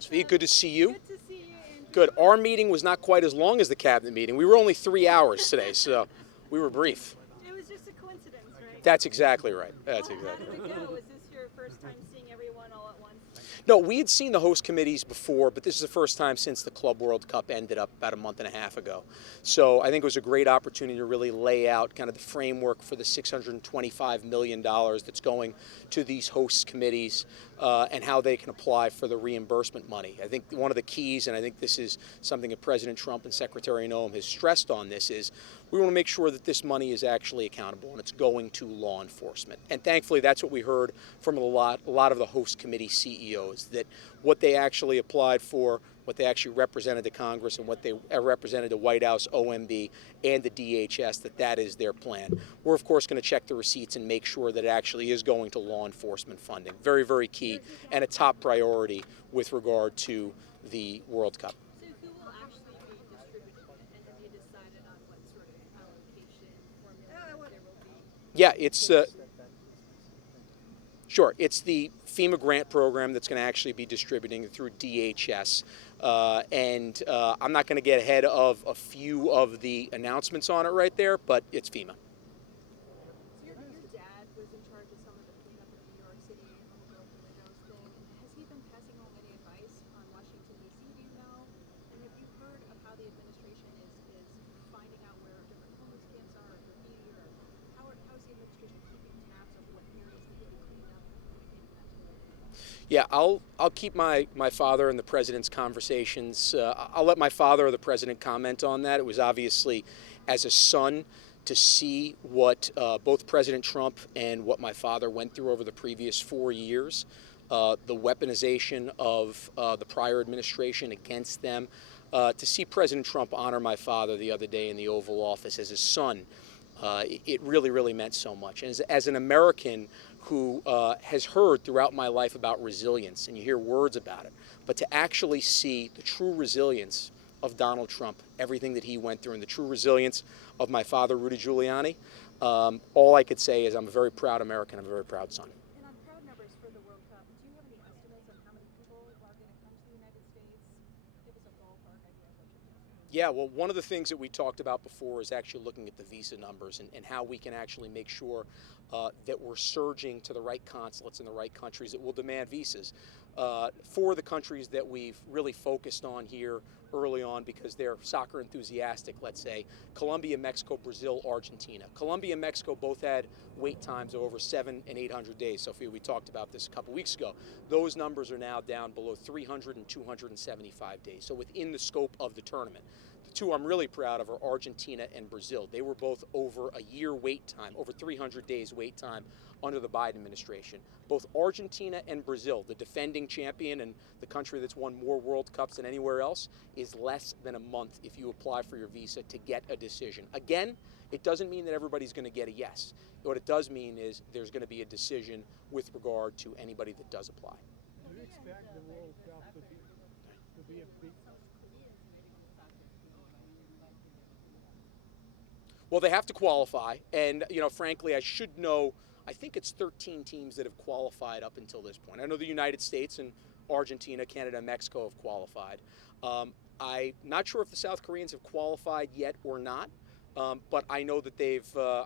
Sophia, good to see you. Good to see you, Andrew. Good. Our meeting was not quite as long as the cabinet meeting. We were only 3 hours today, so we were brief. It was just a coincidence, right? That's exactly right. That's How exactly did right. it go? Was this your first time seeing everyone all at once? No, we had seen the host committees before, but this is the first time since the Club World Cup ended up about a month and a half ago. So I think it was a great opportunity to really lay out kind of the framework for the $625 million that's going to these host committees and how they can apply for the reimbursement money. I think one of the keys, and I think this is something that President Trump and Secretary Noem has stressed on this, is we want to make sure that this money is actually accountable and it's going to law enforcement. And thankfully, that's what we heard from a lot of the host committee CEOs, that what they actually applied for, what they actually represented to Congress, and what they represented to White House, OMB, and the DHS, that is their plan. We're, of course, going to check the receipts and make sure that it actually is going to law enforcement funding. Very, very key and a top priority with regard to the World Cup. So who will actually be distributing it, and have you decided on what sort of allocation formula there will be? Yeah, it's sure. It's the FEMA grant program that's going to actually be distributing it through DHS. And I'm not going to get ahead of a few of the announcements on it right there, but it's FEMA. So your dad was in charge of some of the cleanup in New York City on the broken windows thing. Has he been passing on any advice on Washington, D.C., do you know? And have you heard of how the administration is finding out where different homeless camps are or graffiti, or how is the administration keeping tabs of what areas need to be cleaned up and putting that to the Yeah, I'll keep my father and the president's conversations. I'll let my father or the president comment on that. It was obviously, as a son, to see what both President Trump and what my father went through over the previous 4 years, the weaponization of the prior administration against them, to see President Trump honor my father the other day in the Oval Office as his son. It really, really meant so much. And as an American who has heard throughout my life about resilience, and you hear words about it, but to actually see the true resilience of Donald Trump, everything that he went through, and the true resilience of my father, Rudy Giuliani, all I could say is I'm a very proud American. I'm a very proud son. And on crowd numbers for the World Cup, do you have any estimates on how many people are going to come to the United States? Give us a ballpark idea of what you're thinking. Yeah, well, one of the things that we talked about before is actually looking at the visa numbers and how we can actually make sure that we're surging to the right consulates in the right countries that will demand visas. For the countries that we've really focused on here early on because they're soccer enthusiastic, let's say, Colombia, Mexico, Brazil, Argentina. Colombia and Mexico both had wait times of over 700 and 800 days. Sophia, we talked about this a couple weeks ago. Those numbers are now down below 300 and 275 days, so within the scope of the tournament. The two I'm really proud of are Argentina and Brazil. They were both over a year wait time, over 300 days wait time under the Biden administration. Both Argentina and Brazil, the defending champion and the country that's won more World Cups than anywhere else, is less than a month if you apply for your visa to get a decision. Again, it doesn't mean that everybody's going to get a yes. What it does mean is there's going to be a decision with regard to anybody that does apply. Do you expect the World Cup to be a big? Well, they have to qualify, and frankly, I should know. I think it's 13 teams that have qualified up until this point. I know the United States and Argentina, Canada, and Mexico have qualified. I'm not sure if the South Koreans have qualified yet or not, but I know that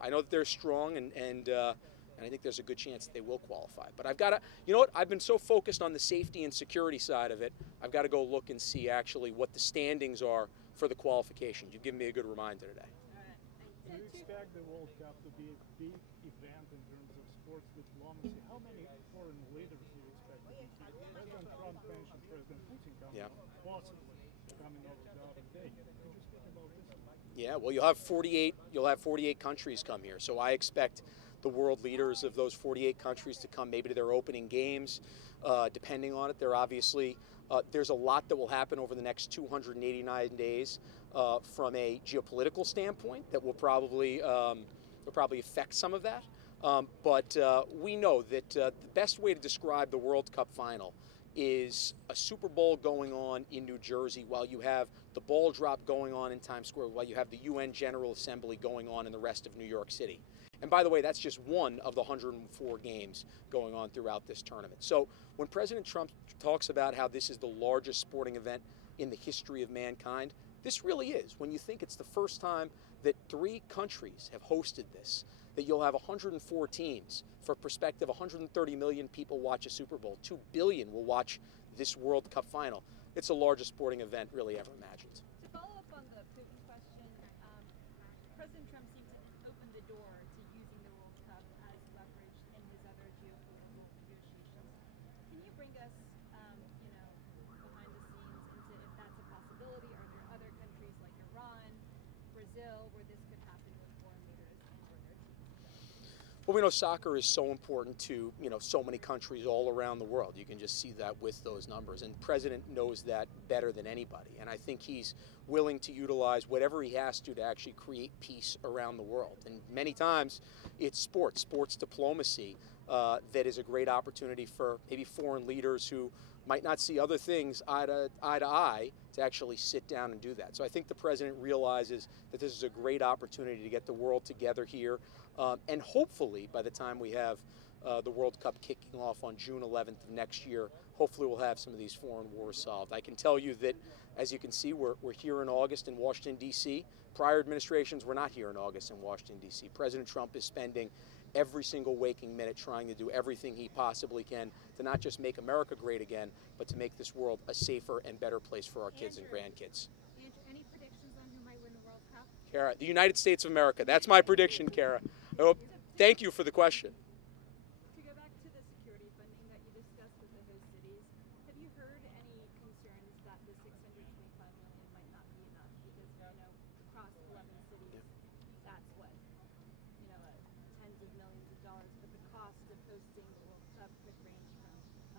I know that they're strong, and I think there's a good chance that they will qualify. But I've got to, you know what? I've been so focused on the safety and security side of it. I've got to go look and see actually what the standings are for the qualifications. You've given me a good reminder today. Do you expect the World Cup to be a big event in terms of sports diplomacy? How many foreign leaders do you expect to be here? President Trump mentioned President Putin coming, possibly coming over the other day. Could you speak about this? Yeah, well, you'll have 48 countries come here. So I expect the world leaders of those 48 countries to come maybe to their opening games, depending on it. There's a lot that will happen over the next 289 days from a geopolitical standpoint that will probably affect some of that. But we know that the best way to describe the World Cup final is a Super Bowl going on in New Jersey while you have the ball drop going on in Times Square, while you have the UN General Assembly going on in the rest of New York City. And by the way, that's just one of the 104 games going on throughout this tournament. So when President Trump talks about how this is the largest sporting event in the history of mankind, this really is. When you think it's the first time that 3 countries have hosted this, that you'll have 104 teams. For perspective, 130 million people watch a Super Bowl. 2 billion will watch this World Cup final. It's the largest sporting event really ever imagined. To follow up on the Putin question, President Trump seemed to open the door to using the World Cup as leverage in his other geopolitical negotiations. Can you bring us, behind the scenes into if that's a possibility? Are there other countries like Iran, Brazil, where this could happen with foreign leaders and or their teams? Well, we know soccer is so important to, so many countries all around the world. You can just see that with those numbers. And President knows that better than anybody. And I think he's willing to utilize whatever he has to actually create peace around the world. And many times it's sports diplomacy that is a great opportunity for maybe foreign leaders who might not see other things eye to eye to actually sit down and do that. So I think the president realizes that this is a great opportunity to get the world together here. And hopefully by the time we have the World Cup kicking off on June 11th of next year, hopefully we'll have some of these foreign wars solved. I can tell you that, as you can see, we're here in August in Washington, D.C. Prior administrations were not here in August in Washington, D.C. President Trump is spending every single waking minute trying to do everything he possibly can to not just make America great again, but to make this world a safer and better place for our kids and grandkids. Andrew, any predictions on who might win the World Cup? Kara, the United States of America. That's my prediction, Kara. Thank you for the question. To go back to the security funding that you discussed with the host cities, have you heard any concerns that the $625 million might not be enough? Because, across 11 cities, that's what, tens of millions of dollars, but the cost of hosting the World Cup could range from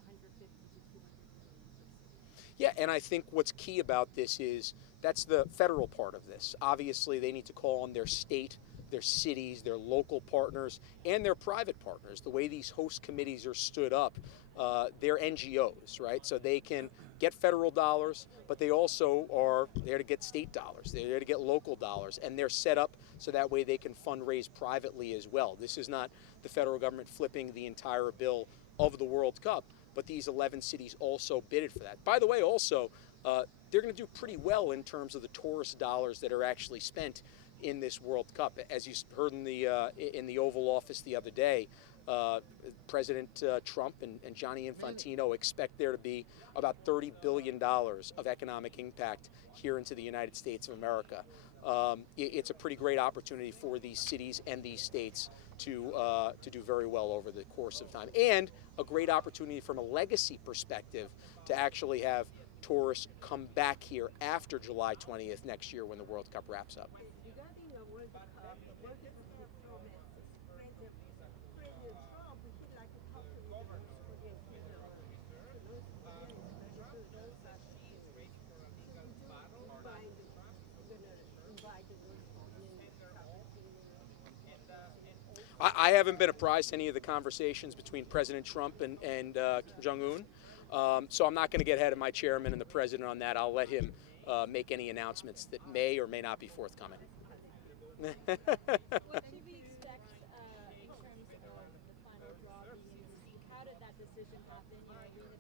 150 to 200 million per city. Yeah, and I think what's key about this is that's the federal part of this. Obviously, they need to call on their state, their cities, their local partners, and their private partners. The way these host committees are stood up, they're NGOs, right? So they can get federal dollars, but they also are there to get state dollars. They're there to get local dollars, and they're set up so that way they can fundraise privately as well. This is not the federal government flipping the entire bill of the World Cup, but these 11 cities also bidded for that. By the way, also, they're going to do pretty well in terms of the tourist dollars that are actually spent in this World Cup. As you heard in the Oval Office the other day, President Trump and Gianni Infantino expect there to be about $30 billion of economic impact here into the United States of America. It's a pretty great opportunity for these cities and these states to do very well over the course of time, and a great opportunity from a legacy perspective to actually have tourists come back here after July 20th next year when the World Cup wraps up. Regarding the World Cup, what is the promise? President Trump, he'd like to talk to the Korean people, to those Koreans, especially to those countries. Would you invite those I haven't been apprised to any of the conversations between President Trump and Kim Jong-un, so I'm not going to get ahead of my chairman and the president on that. I'll let him make any announcements that may or may not be forthcoming. What should we expect in terms of the final draw being received? How did that decision happen? We had heard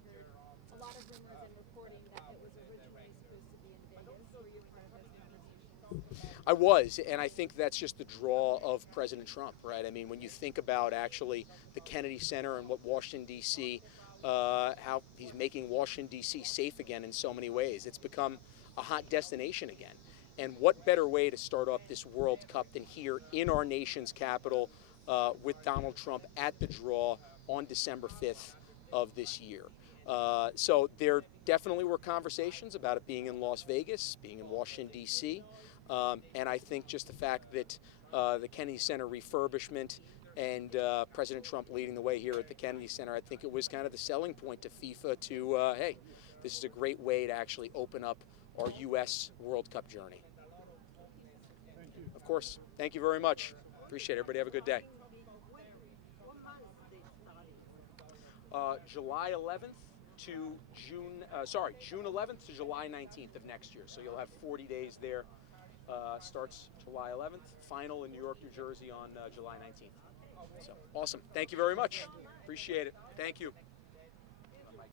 a lot of rumors and reporting that it was originally supposed to be in Vegas. Were you part of those conversations? I was, and I think that's just the draw of President Trump, right? I mean, when you think about actually the Kennedy Center and what Washington, D.C., how he's making Washington, D.C. safe again in so many ways. It's become a hot destination again. And what better way to start off this World Cup than here in our nation's capital with Donald Trump at the draw on December 5th of this year. So there definitely were conversations about it being in Las Vegas, being in Washington, D.C., and I think just the fact that the Kennedy Center refurbishment and President Trump leading the way here at the Kennedy Center, I think it was kind of the selling point to FIFA to, hey, this is a great way to actually open up our U.S. World Cup journey. Thank you. Of course. Thank you very much. Appreciate it. Everybody have a good day. What month they started? July 11th to June 11th to July 19th of next year. So you'll have 40 days there. Starts July 11th, final in New York, New Jersey on July 19th. So awesome. Thank you very much. Appreciate it. Thank you.